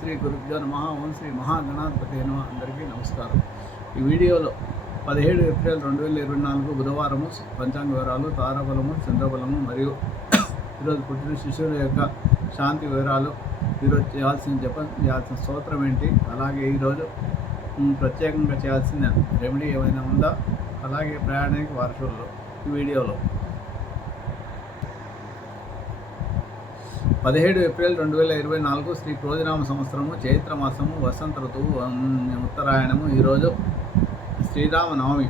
శ్రీ గురుభ్యో నమ. ఓం శ్రీ మహాగణాధిపతి నమ. అందరికీ నమస్కారం. ఈ వీడియోలో పదిహేడు ఏప్రిల్ రెండు వేల ఇరవై నాలుగు బుధవారము పంచాంగ వివరాలు తారాబలము చంద్రబలము మరియు ఈరోజు పుట్టిన శిష్యుల యొక్క శాంతి వివరాలు ఈరోజు చేయాల్సిన జపం చేయాల్సిన స్తోత్రం ఏంటి? అలాగే ఈరోజు ప్రత్యేకంగా చేయాల్సిన రెమెడీ ఏమైనా ఉందా? అలాగే ప్రయాణానికి వారసుల్లో ఈ వీడియోలో. పదిహేడు ఏప్రిల్ రెండు వేల ఇరవై నాలుగు శ్రీ క్రోజనామ సంవత్సరము చైత్రమాసము వసంత ఋతువు ఉత్తరాయణము. ఈరోజు శ్రీరామ నవమి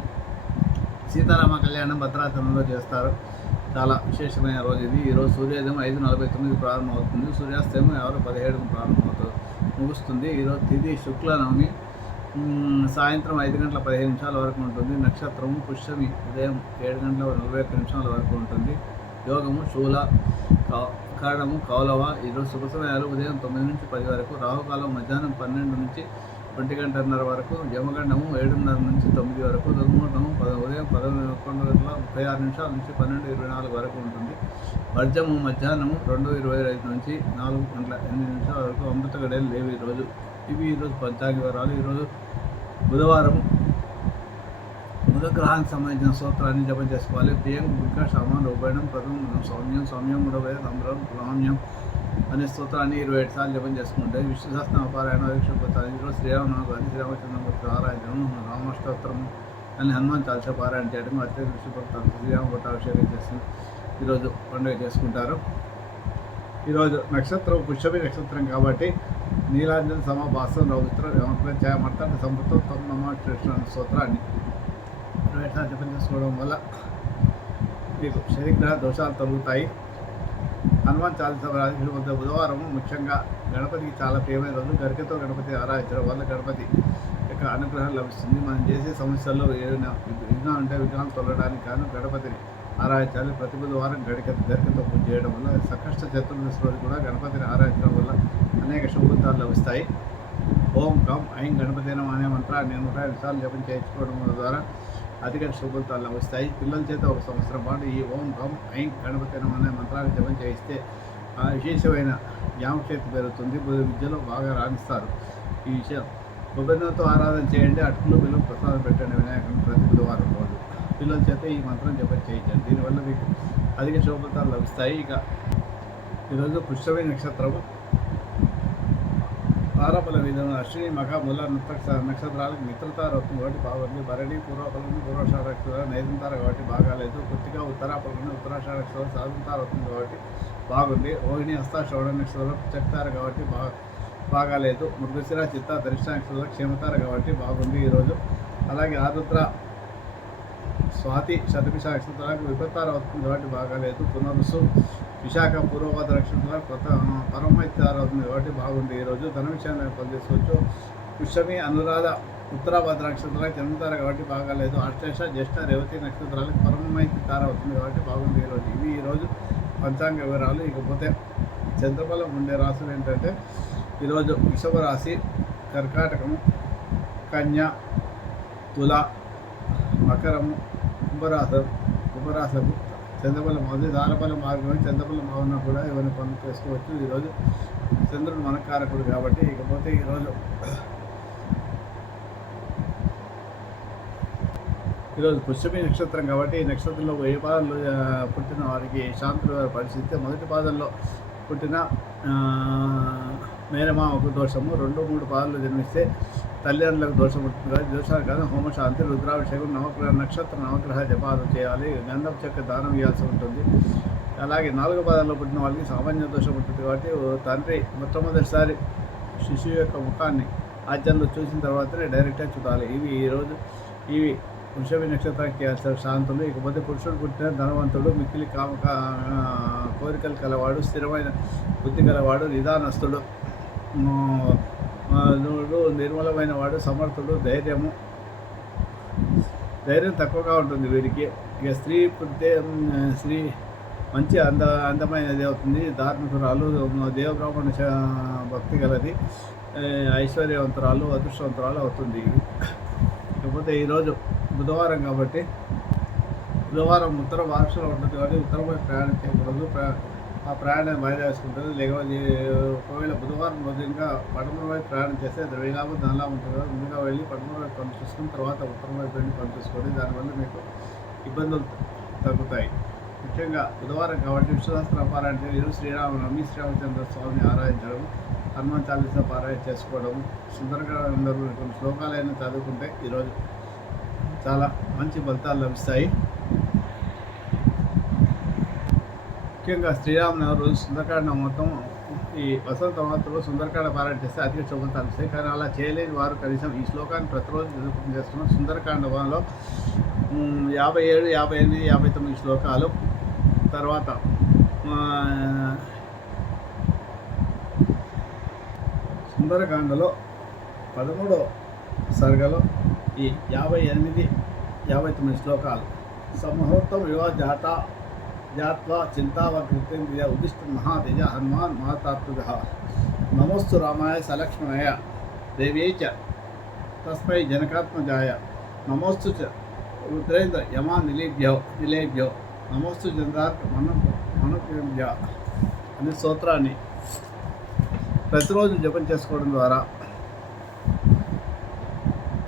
సీతారామ కళ్యాణం భద్రాచలంలో చేస్తారు. చాలా విశేషమైన రోజు ఇది. ఈరోజు సూర్యోదయం ఐదు నలభై తొమ్మిది ప్రారంభమవుతుంది. సూర్యాస్తయం ఎవరు? పదిహేడుకు ప్రారంభమవుతుంది. ముగుస్తుంది. ఈరోజు తిథి శుక్ల నవమి సాయంత్రం ఐదు గంటల పదిహేను నిమిషాల వరకు ఉంటుంది. నక్షత్రము పుష్యమి. ఉదయం ఏడు గంటల నలభై ఒక్క నిమిషాల వరకు ఉంటుంది. యోగము శూల కౌ- కారణము కౌలవ ఈరోజు శుభ సమయాలు. ఉదయం తొమ్మిది నుంచి పది వరకు రాహుకాలం మధ్యాహ్నం పన్నెండు నుంచి ఒంటి గంటన్నర వరకు యమగండము ఏడున్నర నుంచి తొమ్మిది వరకు దుర్ముహూర్తము పద ఉదయం పదకొండు గంటల ముప్పై ఆరు నిమిషాల నుంచి పన్నెండు ఇరవై నాలుగు వరకు ఉంటుంది. వర్జము మధ్యాహ్నము రెండు ఇరవై ఐదు నుంచి నాలుగు గంటల ఎనిమిది నిమిషాల వరకు అమృత గడియలు లేవు ఈరోజు ఇవి ఈరోజు పంచాంగ వివరాలు. ఈరోజు బుధవారం బుధగ్రహానికి సంబంధించిన సూత్రాన్ని జపం చేసుకోవాలి ప్రియం గుంక శమం రూపేణం ప్రథమం సౌమ్యం సౌమ్యం మూడవే తంబ్రం ప్రామ్యం అనే స్తోత్రాన్ని ఇరవై ఏడు సార్లు జపం చేసుకుంటే విష్ణు సహస్రం అపారాయణ వీక్షపోతారు ఈరోజు శ్రీరామనవమి శ్రీరామచంద్రమూర్తి ఆరాయణం రామష్టోత్తరము అని హనుమాన్ చాలీసా పారాయణ చేయడం అత్యంత విష్ణుపడతారు శ్రీరామ పట్టాభిషేకం చేసి ఈరోజు పండుగ చేసుకుంటారు. ఈరోజు నక్షత్రం పుష్యమి నక్షత్రం కాబట్టి నీలాంజన సమాభాసం రౌద్ర మర్తండ సంపత్తో తమ నమ కృష్ణ స్తోత్రాన్ని ఇరవై జపం చేసుకోవడం వల్ల మీకు శనిగ్రహ దోషాలు తొలుగుతాయి హనుమాన్ చాలీసా రాజకీయ వద్ద బుధవారం ముఖ్యంగా గణపతికి చాలా ప్రియమైన రోజు. గరికతో గణపతి ఆరాధించడం వల్ల గణపతి యొక్క అనుగ్రహం లభిస్తుంది. మనం చేసే సమస్యల్లో ఏదైనా విఘ్నాలు ఉంటే విఘ్నాలు తొలగడానికి గాను గణపతిని ఆరాధించాలి. ప్రతి బుధవారం గడిక గరికతో పూజ చేయడం వల్ల సంకష్ట చతుర్దశి రోజు కూడా గణపతిని ఆరాధించడం వల్ల అనేక శుభఫలితాలు లభిస్తాయి. ఓం కం ఐం గణపతి అనే మంత్రాన్ని నూట విషయాలు సార్లు జపం చేయించుకోవడం ద్వారా అధిక శుభఫలితాలు లభిస్తాయి. పిల్లల చేత ఒక సంవత్సరం పాటు ఈ ఓం కం ఐం గణపతినం అనే మంత్రాన్ని జపం చేయిస్తే ఆ విశేషమైన జ్ఞాపకశక్తి పెరుగుతుంది. బుద్ధి విద్యలో బాగా రాణిస్తారు. ఈ విషయం కొబ్బరితో ఆరాధన చేయండి. అటుకులు బిల్లు ప్రసాదం పెట్టండి. వినాయకుని ప్రతి బుధవారం రోజు పిల్లల చేత ఈ మంత్రం జపం చేయించండి. దీనివల్ల మీకు అధిక శుభఫలితాలు లభిస్తాయి. ఇక ఈరోజు పుష్పమి నక్షత్రము. ప్రారంభల విధంగా అశ్విని మఖ మూల నక్షత్రాలకు మిత్రతార అవుతుంది కాబట్టి బాగుంది భరణి పూర్వఫలని పూర్వాషాఢ నక్షత్రాలు నైదంతార కాబట్టి బాగాలేదు. కొద్దిగా ఉత్తరాఫలని ఉత్తరాషాఢ నక్షత్రం సాధంతార అవుతుంది కాబట్టి బాగుంది. రోహిణి హస్త శ్రవణ నక్షత్రం చెప్తారు కాబట్టి బాగా బాగాలేదు. మృగశిర చిత్త ధరిష్ట నక్షత్రాలు క్షేమతార కాబట్టి బాగుంది ఈరోజు. అలాగే ఆరుద్ర స్వాతి శతభిష నక్షత్రాలకు విపత్తార అవుతుంది కాబట్టి బాగాలేదు. పునరుసు విశాఖ పూర్వపాద నక్షత్రాలు కొత్త పరమైత్యార అవుతుంది కాబట్టి బాగుంది ఈరోజు ధన విషయాన్ని పనిచేసుకోవచ్చు. పుష్యమి అనురాధ ఉత్తరాభద్ర నక్షత్రాలకు జన్మతార కాబట్టి బాగాలేదు. అష్టేష జ్యేష్ఠ రేవతి నక్షత్రాలకు పరమైతి తార అవుతుంది కాబట్టి బాగుంది ఈరోజు ఇవి ఈరోజు పంచాంగ వివరాలు. ఇకపోతే చంద్రబలం ఉండే రాశులు ఏంటంటే ఈరోజు వృషభ రాశి కర్కాటకము కన్య తుల మకరము కుంభరాశం కుంభరాశము చంద్రబలం అది దానబల మార్గం చంద్రబల అవునా కూడా ఇవన్నీ పనులు చేసుకోవచ్చు ఈరోజు చంద్రుడు మనకారకుడు కాబట్టి ఇకపోతే ఈరోజు ఈరోజు పుష్యమి నక్షత్రం కాబట్టి ఈ నక్షత్రంలో ఏ పాదంలో పుట్టిన వారికి శాంతులు పరిస్థితి మొదటి పాదంలో పుట్టిన మేనమామకు దోషము. రెండు మూడు పాదాలు జన్మిస్తే తల్లిదండ్రులకు దోషం ఉంటుంది? కదా దోషాలు కాదు. హోమశాంతి రుద్రాభిషేకం నవగ్రహ నక్షత్ర నవగ్రహ జపాలు చేయాలి. గంధం చెక్క దానం ఇవ్వాల్సి ఉంటుంది. అలాగే నాలుగు పాదాల్లో పుట్టిన వాళ్ళకి సామాన్య దోషం ఉంటుంది కాబట్టి ఓ తండ్రి మొట్టమొదటిసారి శిశువు యొక్క ముఖాన్ని ఆద్యంలో చూసిన తర్వాతనే డైరెక్ట్గా చూడాలి. ఇవి ఈరోజు ఇవి వృషభి నక్షత్రానికి చేస్తారు శాంతులు. ఇకపోతే పురుషుడు పుట్టిన ధనవంతుడు మిక్కిలి కామ కా- కోరికలు కలవాడు స్థిరమైన బుద్ధి గలవాడు నిదానస్తుడు. నుడు నిర్మలమైన వాడు సమర్థుడు ధైర్యము. ధైర్యం తక్కువగా ఉంటుంది వీరికి ఇక స్త్రీ పుట్టితే స్త్రీ మంచి అంద అందమైనది అవుతుంది. ధార్మికురాలు దేవబ్రాహ్మణ భక్తి గలది. ఐశ్వర్యవంతురాలు అదృష్టవంతురాలు అవుతుంది. కాకపోతే ఈరోజు బుధవారం కాబట్టి బుధవారం ఉత్తర భాషలో ఉంటుంది కాబట్టి ఉత్తరపై ప్రయాణం చేయకూడదు. ప్రయాణం ఆ ప్రయాణం వాయిదా లేకపోతే ఒకవేళ బుధవారం ఉదయంగా పడమర వైపు ప్రయాణం చేస్తే ద్రవ్యలాభం ధనలాభం ఉంటుంది. ముందుగా వెళ్ళి పడమర వైపు పని చూసుకుని తర్వాత ఉత్తరం వైపు వెళ్ళి పని చూసుకోండి. దానివల్ల మీకు ఇబ్బందులు తగ్గుతాయి. ముఖ్యంగా బుధవారం కాబట్టి విశ్వశాస్త్ర పారాయణ చేయడం శ్రీరామనవమి శ్రీరామచంద్ర స్వామిని ఆరాధించడం హనుమాన్ చాలీసా పారాయణ చేసుకోవడం సుందరకాండ కొన్ని శ్లోకాలైనా చదువుకుంటే ఈరోజు చాలా మంచి ఫలితాలు లభిస్తాయి. ముఖ్యంగా శ్రీరామనవమి రోజు సుందరకాండ మొత్తం ఈ వసంత మాత్రంలో సుందరకాండ పారాయణ చేస్తే అధిక శుభంతాలు వస్తాయి కానీ అలా చేయలేని వారు కనీసం ఈ శ్లోకాన్ని ప్రతిరోజు నిరూపణ చేస్తున్న సుందరకాండ వనలో యాభై ఏడు యాభై ఎనిమిది యాభై తొమ్మిది శ్లోకాలు తర్వాత సుందరకాండలో పదమూడో సర్గలో ఈ యాభై ఎనిమిది యాభై తొమ్మిది శ్లోకాలు. సమహూర్తం వివాహ జాత జాత్వా చింతావకృత్య ఉదిష్ట మహాతేజ హనుమాన్ మహాతాత్విక. నమోస్తు రామాయ సలక్ష్మణయ దేవే చ తస్మై జనకాత్మజాయ. నమోస్తు చ రుద్రేంద్ర యమా నిలేభ్యో నిలేభ్యో. నమోస్తు చంద్రాత్ మన మనోభ్య అనే స్తోత్రాన్ని ప్రతిరోజు జపం చేసుకోవడం ద్వారా